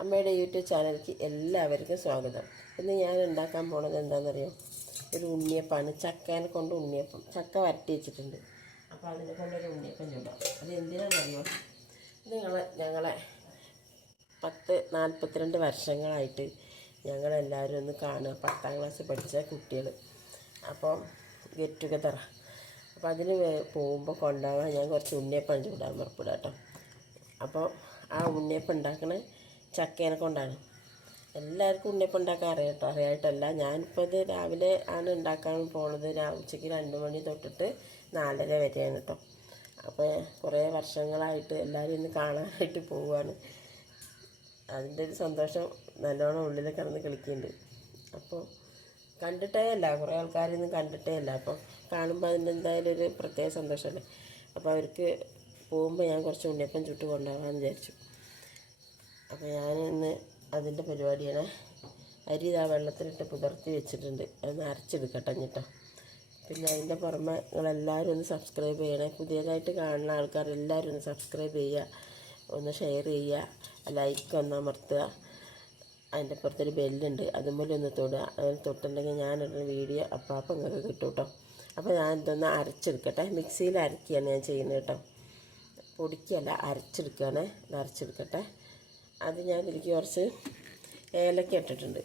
അമ്മയുടെ യൂട്യൂബ് ചാനലിലേക്ക് എല്ലാവർക്കും സ്വാഗതം. ഇന്ന് ഞാൻ ഉണ്ടാക്കാൻ പോണത് എന്താണെന്നറിയോ ഒരു ഉണ്ണിയപ്പാണ് ചക്കേനെ കൊണ്ട് ഉണ്ണിയപ്പം. ചക്ക വരട്ടി വെച്ചിട്ടുണ്ട്. അപ്പോൾ അതിനെ കൊണ്ടൊരു ഉണ്ണിയപ്പം ചൂടാം. അത് എന്തിനാണെന്നറിയോ ഞങ്ങളെ ഞങ്ങളെ പത്ത് നാൽപ്പത്തിരണ്ട് വർഷങ്ങളായിട്ട് ഞങ്ങളെല്ലാവരും ഒന്ന് കാണുക. പത്താം ക്ലാസ് പഠിച്ച കുട്ടികൾ അപ്പോൾ ഗെറ്റ് ടുഗദർ അപ്പോൾ അതിന് പോകുമ്പോൾ കൊണ്ടുപോകാൻ ഞാൻ കുറച്ച് ഉണ്ണിയപ്പം ചൂടാൻ പുറപ്പെടുക കേട്ടോ അപ്പോൾ ആ ഉണ്ണിയപ്പം ഉണ്ടാക്കണ ചക്കേനെ കൊണ്ടാണ്. എല്ലാവർക്കും ഉണ്ണിയപ്പം ഉണ്ടാക്കാൻ അറിയാം അറിയായിട്ടല്ല. ഞാനിപ്പോൾ ഇത് രാവിലെ ആണ് ഉണ്ടാക്കാൻ പോണത്. ഉച്ചയ്ക്ക് രണ്ട് മണി തൊട്ടിട്ട് നാലര വരെയാണ് കേട്ടോ അപ്പോൾ കുറേ വർഷങ്ങളായിട്ട് എല്ലാവരും ഇന്ന് കാണാനായിട്ട് പോവുകയാണ് അതിന്റെ ഒരു സന്തോഷം നല്ലോണം ഉള്ളിൽ കിടന്ന് കളിക്കുന്നുണ്ട് അപ്പോൾ കണ്ടിട്ടേ അല്ല കുറേ ആൾക്കാരൊന്നും കണ്ടിട്ടേ അല്ല. അപ്പോൾ കാണുമ്പോൾ അതിന്റെ എന്തായാലും ഒരു പ്രത്യേക സന്തോഷമല്ലേ അപ്പോൾ അവർക്ക് പോകുമ്പോൾ ഞാൻ കുറച്ച് ഉണ്ണിയപ്പം ചുട്ട് കൊണ്ടുപോകാമെന്ന് വിചാരിച്ചു. അപ്പോൾ ഞാൻ ഇന്ന് അതിന്റെ പരിപാടിയാണ്. അരി ഇതാ വെള്ളത്തിലിട്ട് പുതർത്തി വെച്ചിട്ടുണ്ട്. അതൊന്ന് അരച്ചെടുക്കട്ടെ കേട്ടോ പിന്നെ അതിന്റെ പുറമെ നിങ്ങളെല്ലാവരും ഒന്ന് സബ്സ്ക്രൈബ് ചെയ്യണേ. പുതിയതായിട്ട് കാണുന്ന ആൾക്കാർ എല്ലാവരും ഒന്ന് സബ്സ്ക്രൈബ് ചെയ്യുക. ഒന്ന് ഷെയർ ചെയ്യുക. ലൈക്ക് ഒന്ന് അമർത്തുക. അതിന്റെ പുറത്തൊരു ബെല്ലുണ്ട് അതുപോലെ ഒന്ന് തൊടുക. അതിന് തൊട്ടുണ്ടെങ്കിൽ ഞാനൊരു വീഡിയോ അപ്പം അപ്പം നിങ്ങൾക്ക് കിട്ടും കേട്ടോ അപ്പോൾ ഞാൻ ഇതൊന്ന് അരച്ചെടുക്കട്ടെ. മിക്സിയിൽ അരക്കുകയാണ് ഞാൻ ചെയ്യുന്നത് കേട്ടോ. പൊടിക്കല്ല അരച്ചെടുക്കുകയാണ് അരച്ചെടുക്കട്ടെ. അത് ഞാൻ ഇതിലേക്ക് കുറച്ച് ഏലക്ക ഇട്ടിട്ടുണ്ട്.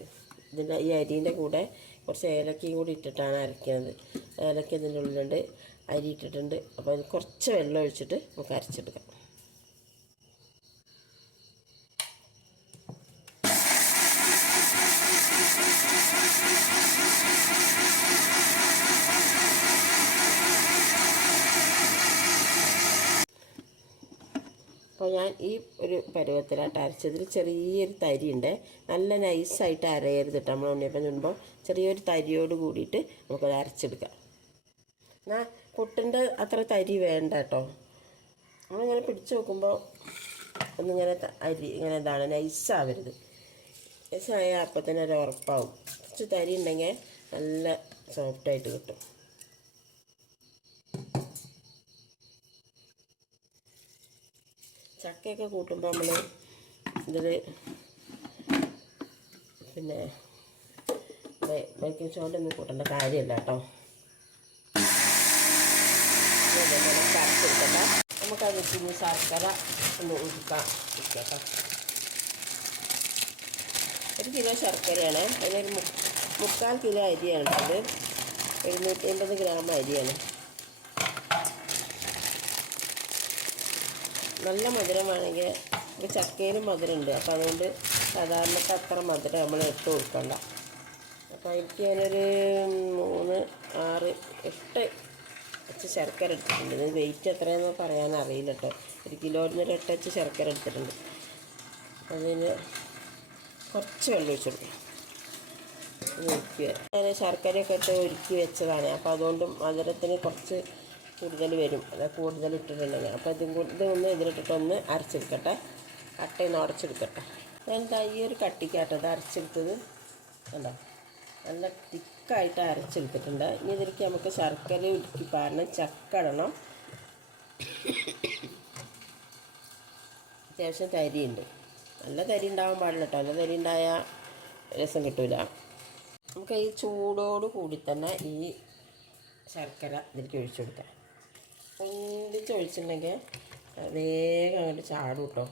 ഇതിന്റെ ഈ അരീന്റെ കൂടെ കുറച്ച് ഏലക്കയും കൂടി ഇട്ടിട്ടാണ് അരയ്ക്കുന്നത് ഏലക്ക ഇതിന്റെ ഉള്ളിലുണ്ട് അരി ഇട്ടിട്ടുണ്ട്. അപ്പോൾ അതിന് കുറച്ച് വെള്ളം ഒഴിച്ചിട്ട് നമുക്ക് അരച്ചെടുക്കാം. അപ്പോൾ ഞാൻ ഈ ഒരു പരുവത്തിലായിട്ട് അരച്ചതിൽ ചെറിയൊരു തരിയുണ്ട്. നല്ല നൈസായിട്ട് അരയരുത് കേട്ടോ നമ്മൾ ഉണ്ണിയപ്പം ചുടുമ്പോൾ ചെറിയൊരു തരിയോട് കൂടിയിട്ട് നമുക്കത് അരച്ചെടുക്കാം. എന്നാൽ പുട്ടിന്റെ അത്ര തരി വേണ്ട കേട്ടോ നമ്മളിങ്ങനെ പിടിച്ച് നോക്കുമ്പോൾ ഒന്നിങ്ങനെ അരി ഇങ്ങനെ ഇതാണ് നൈസാവരുത്. നൈസായ അപ്പോൾ തന്നെ ഒരു ഉറപ്പാവും. കുറച്ച് തരി ഉണ്ടെങ്കിൽ നല്ല സോഫ്റ്റായിട്ട് കിട്ടും. ചക്കയൊക്കെ കൂട്ടുമ്പോൾ നമ്മൾ ഇതിൽ പിന്നെ ബേ- ബേക്കിംഗ് സോഡൊന്നും കൂട്ടേണ്ട കാര്യമില്ല കേട്ടോ. ഇതേപോലെ കറച്ചെടുക്കട്ടെ നമുക്കത് ഇനി ശർക്കര ഒന്ന് ഉരുക്കാം. കേട്ടോ ഒരു കിലോ ശർക്കരയാണ്. അതിനൊരു മു- മുക്കാൽ കിലോ അരിയാണ് അത് എഴുന്നൂറ്റി അമ്പത് ഗ്രാം അരിയാണ്. നല്ല മധുരമാണെങ്കിൽ ഇപ്പോൾ ചക്കയിലും മധുരമുണ്ട്. അപ്പോൾ അതുകൊണ്ട് സാധാരണക്ക് അത്ര മധുരം നമ്മൾ ഇട്ട് കൊടുക്കണ്ട. അപ്പോൾ എനിക്ക് ഞാനൊരു മൂന്ന് ആറ് എട്ട് അച്ച് ശർക്കര എടുത്തിട്ടുണ്ട്. ഇത് വെയിറ്റ് എത്രയാണെന്ന് പറയാൻ അറിയില്ല കേട്ടോ. ഒരു കിലോയിൽ ഒരു എട്ടച്ച് ശർക്കര എടുത്തിട്ടുണ്ട്. അതിന് കുറച്ച് വെള്ളം ഒഴിച്ചു കൊടുക്കാം ഒന്ന് ഉരുക്കി വരാം ഞാൻ ശർക്കരയൊക്കെ ഇട്ട് ഒരുക്കി വെച്ചതാണ്. അപ്പോൾ അതുകൊണ്ട് മധുരത്തിന് കുറച്ച് കൂടുതൽ വരും. അത് കൂടുതൽ ഇട്ടിട്ടുണ്ടെങ്കിൽ അപ്പോൾ ഇതും ഇതൊന്ന് ഇതിലിട്ടിട്ടൊന്ന് അരച്ചെടുക്കട്ടെ. കട്ടയൊന്ന് ഉടച്ചെടുക്കട്ടെ. ദാ ഈ ഒരു കട്ടിക്കാട്ടത് അരച്ചെടുത്തത്? കണ്ടോ? നല്ല തിക്കായിട്ട് അരച്ചെടുത്തിട്ടുണ്ട്. ഇനി ഇതിലേക്ക് നമുക്ക് ശർക്കര ഉരുക്കി പാരണം ചക്ക ഇടണം. അത്യാവശ്യം തരിയുണ്ട്. നല്ല തരി ഉണ്ടാവാൻ പാടില്ല കേട്ടോ. നല്ല തരി ഉണ്ടായാൽ രസം കിട്ടൂല. നമുക്ക് ഈ ചൂടോട് കൂടി തന്നെ ഈ ശർക്കര ഇതിലേക്ക് ഒഴിച്ചു കൊടുക്കാം. ഒന്നിച്ച് ഒഴിച്ചിട്ടുണ്ടെങ്കിൽ വേഗം അങ്ങോട്ട് ചാടും കേട്ടോ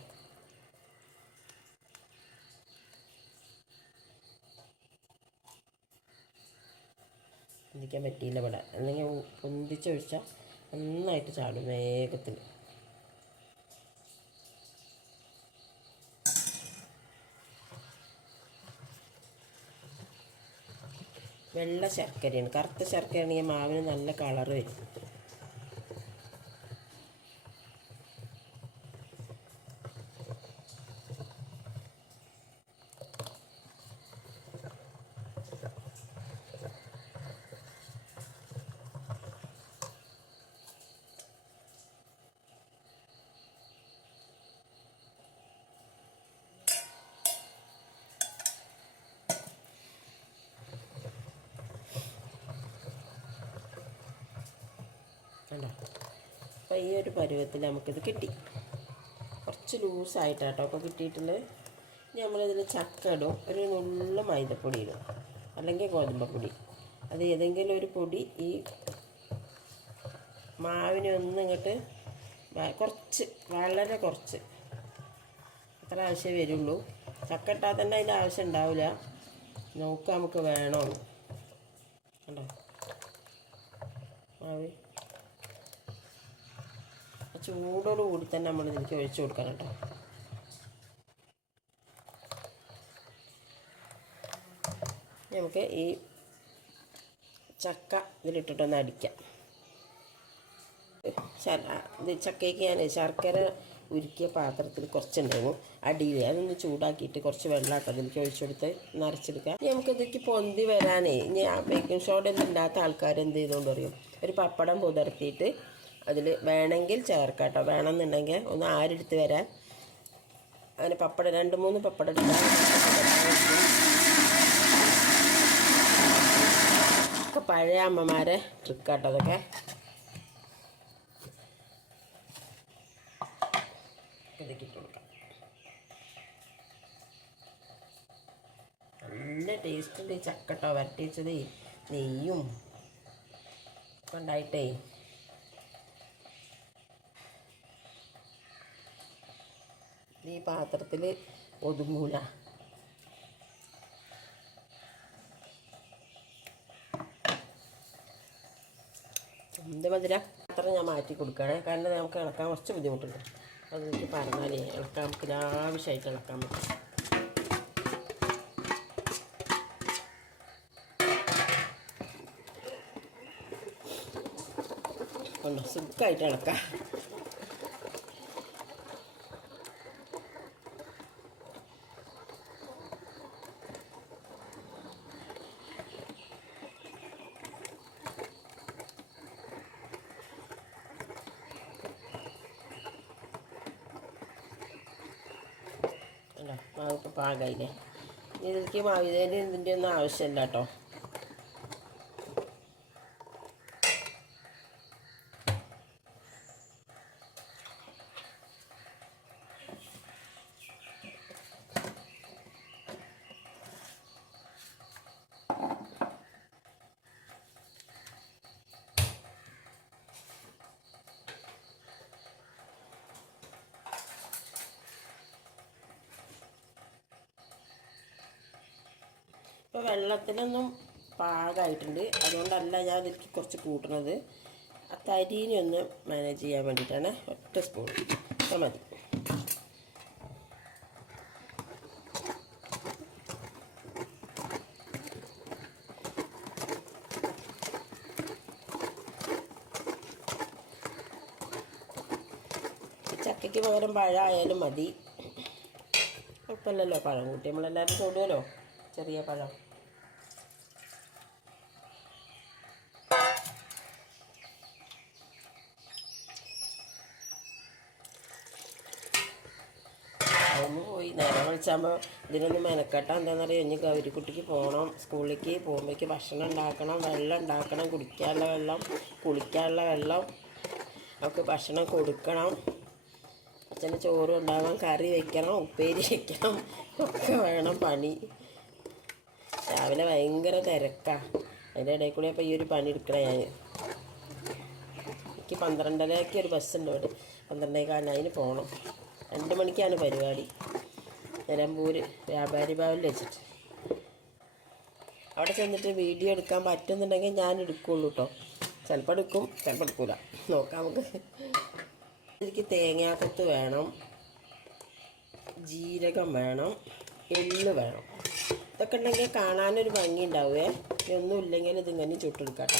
പൊന്തിക്കാൻ പറ്റിയില്ല ഇവിടെ. അല്ലെങ്കിൽ പൊന്തിച്ചൊഴിച്ചാൽ നന്നായിട്ട് ചാടും വേഗത്തിൽ. വെള്ള ശർക്കരയാണ്. കറുത്ത ശർക്കരയാണെങ്കിൽ മാവിന് നല്ല കളർ വരും. കണ്ടോ അപ്പോൾ ഈ ഒരു പരുവത്തിൽ നമുക്കിത് കിട്ടി. കുറച്ച് ലൂസായിട്ടാട്ടോ. അപ്പോൾ കിട്ടിയിട്ടുള്ളത് ഇനി നമ്മളിതിൽ ചക്ക ഇടും. ഒരു നുള്ള മൈദപ്പൊടി ഇടും. അല്ലെങ്കിൽ ഗോതമ്പപ്പൊടി. അത് ഏതെങ്കിലും ഒരു പൊടി ഈ മാവിനെ ഒന്ന് ഇങ്ങോട്ട് കുറച്ച് വളരെ കുറച്ച്. അത്ര ആവശ്യമേ വരുള്ളൂ. ചക്ക ഇട്ടാൽ തന്നെ അതിന്റെ ആവശ്യം ഉണ്ടാവില്ല. നോക്കാം നമുക്ക് വേണോ കണ്ടോ? മാവ്. ആ ചൂടോട് കൂടി തന്നെ നമ്മൾ ഇതിലേക്ക് ഒഴിച്ചു കൊടുക്കണം കേട്ടോ. നമുക്ക് ഈ ചക്ക ഇതിലിട്ടിട്ടൊന്ന് അടിക്കാം. ഇത് ചക്കയ്ക്ക് ഞാൻ ശർക്കര ഉരുക്കിയ പാത്രത്തിൽ കുറച്ചുണ്ടായിരുന്നു. അടിയിൽ അതൊന്ന് ചൂടാക്കിയിട്ട് കുറച്ച് വെള്ളമാക്കാം അതിലേക്ക് ഒഴിച്ചെടുത്ത് നിറച്ചെടുക്കാം. ഇനി നമുക്ക് ഇതിലേക്ക് പൊന്തി വരാനേ ഇനി ആ ബേക്കിംഗ് സോഡ ഒന്നും ഇല്ലാത്ത ആൾക്കാർ എന്ത് ചെയ്തുകൊണ്ട് പറയും ഒരു പപ്പടം പുതർത്തിയിട്ട് അതിൽ വേണമെങ്കിൽ ചേർക്കാം കേട്ടോ വേണമെന്നുണ്ടെങ്കിൽ ഒന്ന് ആരെടുത്ത് വരാൻ? അങ്ങനെ പപ്പട രണ്ട് മൂന്ന് പപ്പടം ഒക്കെ പഴയ അമ്മമാരെ ട്രിക്കാട്ടോ അതൊക്കെ. ഇതിലേക്ക് കൊടുക്കാം. നല്ല ചക്കട്ടോ. വരട്ടിച്ചത് നെയ്യും ഉണ്ടായിട്ടേ ഈ പാത്രത്തിൽ ഒതുങ്ങൂല. എന്ത് മധുര? പാത്രം ഞാൻ മാറ്റി കൊടുക്കണേ കാരണം നമുക്ക് ഇളക്കാൻ കുറച്ച് ബുദ്ധിമുട്ടുണ്ട്. അത് എനിക്ക് പറഞ്ഞാലേ ഇളക്കാൻ നമുക്ക് ലാവശ്യമായിട്ട് ഇളക്കാൻ പറ്റും. ഉണ്ടോ സുഖമായിട്ട് ഇളക്കാം. പാകമായില്ലേ ഇനി ഇതിലേക്ക് മാവിതേന്റെ ഇതിന്റെ ഒന്നും ആവശ്യമില്ല കേട്ടോ. വെള്ളത്തിനൊന്നും പാകമായിട്ടുണ്ട് അതുകൊണ്ടല്ല ഞാൻ ഇതിലേക്ക് കുറച്ച് കൂട്ടുന്നത്. ആ തരീനെ ഒന്ന് മാനേജ് ചെയ്യാൻ വേണ്ടിയിട്ടാണ്. ഒറ്റ സ്പൂൺ മതി. ചക്കയ്ക്ക് പകരം പഴമായാലും മതി. കുഴപ്പമില്ലല്ലോ പഴം കൂട്ടി. നമ്മളെല്ലാവരും തൊടുമല്ലോ ചെറിയ പഴം അതൊന്ന് പോയി നേരം ഇതിനൊന്ന് മെനക്കെട്ടാൽ അറിയാം ഇനി ഗൗരിക്കുട്ടിക്ക് പോകണം സ്കൂളിലേക്ക് പോകുമ്പോഴേക്ക് ഭക്ഷണം ഉണ്ടാക്കണം വെള്ളം ഉണ്ടാക്കണം കുടിക്കാനുള്ള വെള്ളം കുളിക്കാനുള്ള വെള്ളം അവൾക്ക് ഭക്ഷണം കൊടുക്കണം. അച്ഛന് ചോറ് ഉണ്ടാവാൻ കറി വയ്ക്കണം ഉപ്പേരി വയ്ക്കണം ഒക്കെ വേണം പണി. രാവിലെ ഭയങ്കര തിരക്കാണ് അതിന്റെ ഇടയിൽ കൂടി അപ്പോൾ ഈ ഒരു പണി എടുക്കണം ഞാൻ എനിക്ക് പന്ത്രണ്ടരയ്ക്ക് ഒരു ബസ് ബസ്സുണ്ട് ഇവിടെ. പന്ത്രണ്ടേകാലിന് അതിന് പോകണം രണ്ട് മണിക്കാണ് പരിപാടി. നിലമ്പൂർ വ്യാപാരി ഭവനിൽ വെച്ചിട്ട്. അവിടെ ചെന്നിട്ട് വീഡിയോ എടുക്കാൻ പറ്റുന്നുണ്ടെങ്കിൽ ഞാൻ എടുക്കുള്ളൂ കേട്ടോ ചിലപ്പോൾ എടുക്കും ചിലപ്പോൾ എടുക്കൂല. നോക്കാം നമുക്ക്. എനിക്ക് തേങ്ങാക്കൊത്ത് വേണം. ജീരകം വേണം. എള്ള് വേണം. ഇതൊക്കെ ഉണ്ടെങ്കിൽ കാണാനൊരു ഭംഗി ഉണ്ടാവുമേ ഇല്ലെങ്കിൽ ഇതിങ്ങനെ ചുട്ടെടുക്കാട്ടോ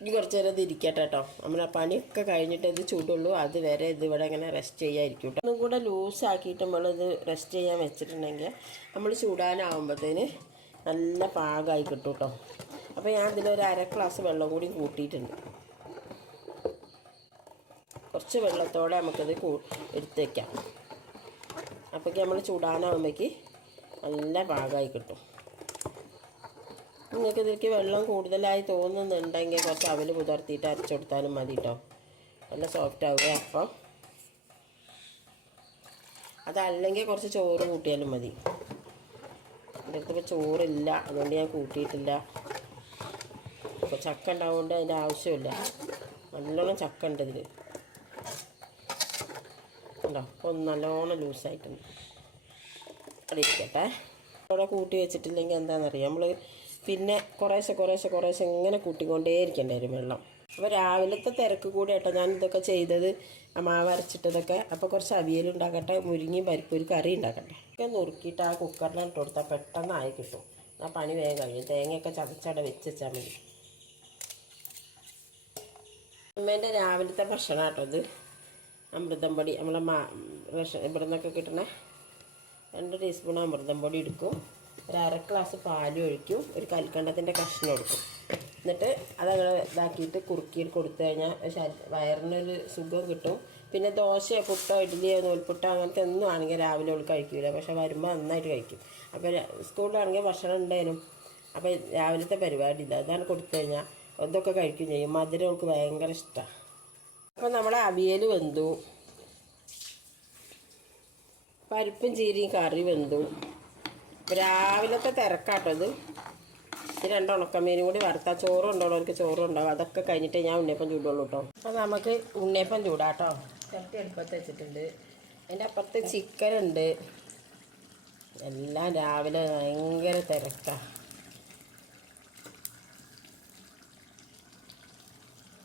ഇനി കുറച്ച് നേരം ഇത് ഇരിക്കട്ടെ കേട്ടോ നമ്മൾ ആ പണിയൊക്കെ കഴിഞ്ഞിട്ട് ഇത് ചൂടുള്ളൂ. അത് വരെ ഇത് ഇവിടെ ഇങ്ങനെ റെസ്റ്റ് ചെയ്യാതിരിക്കും ഒന്നും കൂടെ ലൂസാക്കിയിട്ട് നമ്മളിത് റെസ്റ്റ് ചെയ്യാൻ വെച്ചിട്ടുണ്ടെങ്കിൽ നമ്മൾ ചൂടാനാവുമ്പോഴത്തേന് നല്ല പാകമായി കിട്ടും കേട്ടോ അപ്പോൾ ഞാൻ ഇതിലൊരു അര ഗ്ലാസ് വെള്ളം കൂടി കൂട്ടിയിട്ടുണ്ട്. കുറച്ച് വെള്ളത്തോടെ നമുക്കത് കൂ എടുത്ത് വയ്ക്കാം അപ്പോഴേക്ക് നമ്മൾ ചൂടാനാവുമ്പോഴേക്ക് നല്ല പാകമായി കിട്ടും. നിങ്ങൾക്ക് ഇതിലേക്ക് വെള്ളം കൂടുതലായി തോന്നുന്നുണ്ടെങ്കിൽ കുറച്ച് അവൽ പുതർത്തിയിട്ട് അരച്ചു കൊടുത്താലും മതി കേട്ടോ നല്ല സോഫ്റ്റ് ആവുക അപ്പം. അതല്ലെങ്കിൽ കുറച്ച് ചോറ് കൂട്ടിയാലും മതി. എന്റെ അടുത്തിപ്പോൾ ചോറില്ല അതുകൊണ്ട് ഞാൻ കൂട്ടിയിട്ടില്ല. അപ്പോൾ ചക്ക ഉണ്ടാവുകൊണ്ട് അതിന്റെ ആവശ്യമില്ല. നല്ലോണം ചക്ക ഉണ്ട് ഇതിൽ ഉണ്ടോ അപ്പോൾ നല്ലോണം ലൂസായിട്ടുണ്ട്. അറിയിക്കട്ടെ അവിടെ കൂട്ടി വെച്ചിട്ടില്ലെങ്കിൽ എന്താണെന്നറിയാം? നമ്മൾ പിന്നെ കുറേശ്ശെ കുറേശ്ശെ കുറേശ്ശെ ഇങ്ങനെ കൂട്ടിക്കൊണ്ടേ ഇരിക്കേണ്ടി വരും വെള്ളം. അപ്പോൾ രാവിലത്തെ തിരക്ക് കൂടി കേട്ടോ ഞാൻ ഇതൊക്കെ ചെയ്തത് മാവ് അരച്ചിട്ടതൊക്കെ. അപ്പോൾ കുറച്ച് അവിയൽ ഉണ്ടാക്കട്ടെ മുരിങ്ങയും പരിപ്പ് ഒരു കറി ഉണ്ടാക്കട്ടെ. ഒക്കെ നുറുക്കിയിട്ട് ആ കുക്കറിലിട്ട് കൊടുത്താൽ പെട്ടെന്ന് ആയി കിട്ടും. ആ പണി വേഗം കഴിയും തേങ്ങയൊക്കെ ചതച്ചവിടെ വെച്ച് വെച്ചാൽ മതി. അമ്മേന്റെ രാവിലത്തെ ഭക്ഷണം കേട്ടോ ഇത്. അമൃതം പൊടി. നമ്മളെ മാ റേഷൻ ഇവിടെ നിന്നൊക്കെ കിട്ടണ. രണ്ട് ടീസ്പൂൺ അമൃതം പൊടി എടുക്കും. ഒരു അര ഗ്ലാസ് പാലും ഒഴിക്കും ഒരു കൽക്കണ്ടത്തിന്റെ കഷ്ണം എടുക്കും. എന്നിട്ട് അതങ്ങനെ ഇതാക്കിയിട്ട് കുറുക്കി കൊടുത്തു കഴിഞ്ഞാൽ വയറിനൊരു സുഖം കിട്ടും. പിന്നെ ദോശയോ പുട്ടോ ഇഡ്ഡലിയോ നൂൽപുട്ടോ അങ്ങനത്തെ ഒന്നും ആണെങ്കിൽ രാവിലെ അവൾ കഴിക്കില്ല പക്ഷെ വരുമ്പോൾ നന്നായിട്ട് കഴിക്കും. അപ്പോൾ സ്കൂളിലാണെങ്കിൽ ഭക്ഷണം ഉണ്ടായിരുന്നു അപ്പോൾ രാവിലത്തെ പരിപാടി ഇല്ല. അതാണ് കൊടുത്തു കഴിഞ്ഞാൽ ഇതൊക്കെ കഴിക്കും ചെയ്യും. മധുരം അവൾക്ക് ഭയങ്കര ഇഷ്ടമാണ് അപ്പോൾ നമ്മൾ അവിയൽ വെന്തു. പരിപ്പും ചീരയും കറി വെന്തു. രാവിലത്തെ തിരക്കാട്ടോ ഇത്. ഈ രണ്ട് ഉണക്കമീനും കൂടി വറുത്താൽ ചോറും എനിക്ക് ചോറും ഉണ്ടാവും അതൊക്കെ കഴിഞ്ഞിട്ട് ഞാൻ ഉണ്ണിയപ്പം ചൂടുള്ളൂ കേട്ടോ അപ്പോൾ നമുക്ക് ഉണ്ണിയപ്പം ചൂടാട്ടോ. ചട്ടി അടുപ്പത്ത് വെച്ചിട്ടുണ്ട്. അതിന്റെ അപ്പുറത്ത് ചിക്കൻ ഉണ്ട്. എല്ലാം രാവിലെ ഭയങ്കര തിരക്കാണ്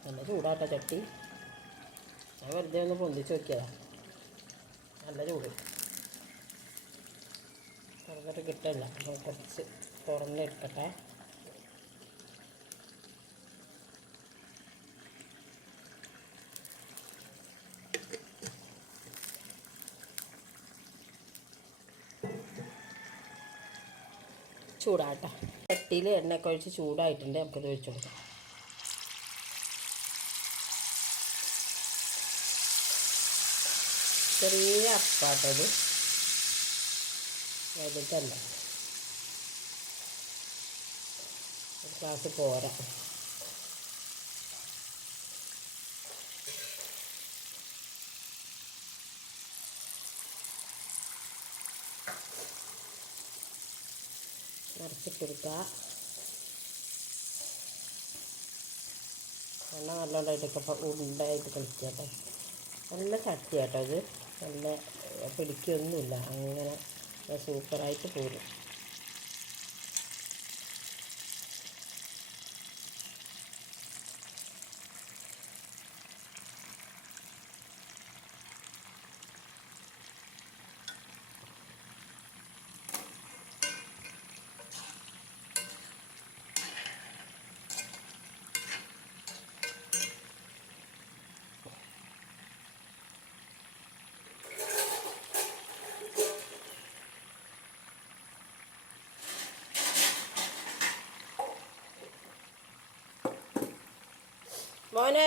നല്ല ചൂടാട്ടോ ചട്ടി. ഞാൻ വെറുതെ ഒന്ന് പൊന്തിച്ച് നോക്കിയതാണ് നല്ല ചൂട്. തുറന്നിട്ട് കിട്ടില്ല. അപ്പോൾ കുറച്ച് തുറന്നെടുക്കട്ടെ ചൂടാട്ടോ. ചട്ടിയിൽ എണ്ണയൊക്കെ ഒഴിച്ച് ചൂടായിട്ടുണ്ട്. നമുക്കത് ഒഴിച്ചു കൊടുക്കാം. ചെറിയ അപ്പാട്ടത്. വലുതല്ല ഒരു ഗ്ലാസ് പോരാ. നിറച്ചിട്ടെടുക്കുക എണ്ണ നല്ലോണമായിട്ടൊക്കെ ഉണ്ടായിട്ട് കളിക്കാട്ടോ. നല്ല ചട്ടി കേട്ടോ ഇത്. നല്ല പിടിക്കൊന്നുമില്ല. അങ്ങനെ സൂപ്പറായിട്ട് പോരും മോനെ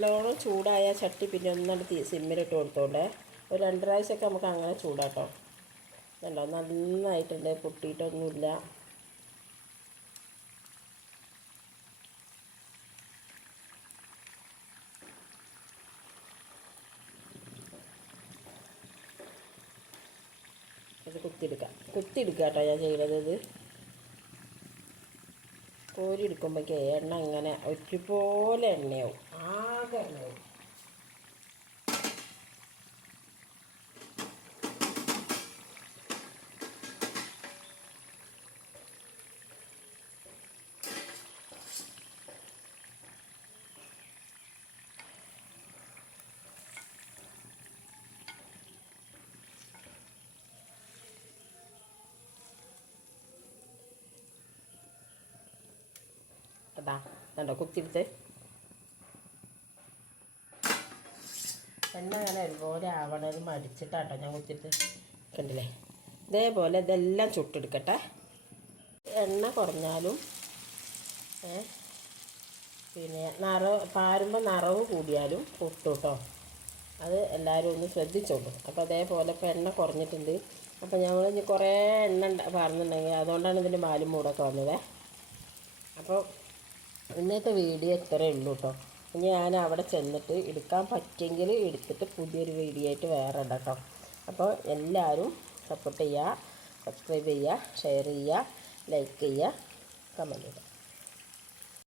നല്ലോണം ചൂടായ ചട്ടി പിന്നെ ഒന്നാണ്ട് തീ സിമ്മിലിട്ട് കൊടുത്തോണ്ടേ. ഒരു രണ്ട് പ്രാവശ്യമൊക്കെ നമുക്ക് അങ്ങനെ ചൂടാട്ടോ. കണ്ടോ നന്നായിട്ടുണ്ട്. പൊട്ടിയിട്ടൊന്നുമില്ല. ഇത് കുത്തിയെടുക്കാം. കുത്തിയെടുക്കാം കേട്ടോ ഞാൻ ചെയ്യണത് ഇത്. കോരി എടുക്കുമ്പോഴേക്ക് എണ്ണ ഇങ്ങനെ ഒരുപോലെ എണ്ണയാവും. ആകെ എണ്ണയാവും. അതാ കണ്ടോ കുത്തിയെടുത്ത് എണ്ണ അങ്ങനെ ഒരുപോലെ ആവണത് മടിച്ചിട്ടാട്ടോ ഞാൻ കുത്തിയിട്ട് കണ്ടില്ലേ? ഇതേപോലെ ഇതെല്ലാം ചുട്ടെടുക്കട്ടെ. എണ്ണ കുറഞ്ഞാലും പിന്നെ നിറവ് പാരുമ്പോൾ നിറവ് കൂടിയാലും പൊട്ടു കേട്ടോ അത് എല്ലാവരും ഒന്ന് ശ്രദ്ധിച്ചോളൂ അപ്പോൾ അതേപോലെ ഇപ്പോൾ എണ്ണ കുറഞ്ഞിട്ടുണ്ട്. അപ്പോൾ ഞങ്ങൾ ഇനി കുറേ എണ്ണ പാർന്നുണ്ടെങ്കിൽ അതുകൊണ്ടാണ് ഇതിന്റെ മാലും മൂടൊക്കെ വന്നത്. അപ്പോൾ ഇന്നത്തെ വീഡിയോ ഇത്രയേ ഉള്ളൂ കേട്ടോ ഇനി ഞാൻ അവിടെ ചെന്നിട്ട് എടുക്കാൻ പറ്റിയെങ്കിൽ എടുത്തിട്ട് പുതിയൊരു വീഡിയോ ആയിട്ട് വേറെ ഇടാം അപ്പോൾ എല്ലാവരും സപ്പോർട്ട് ചെയ്യുക സബ്സ്ക്രൈബ് ചെയ്യുക ഷെയർ ചെയ്യുക ലൈക്ക് ചെയ്യുക കമന്റ് ചെയ്യുക.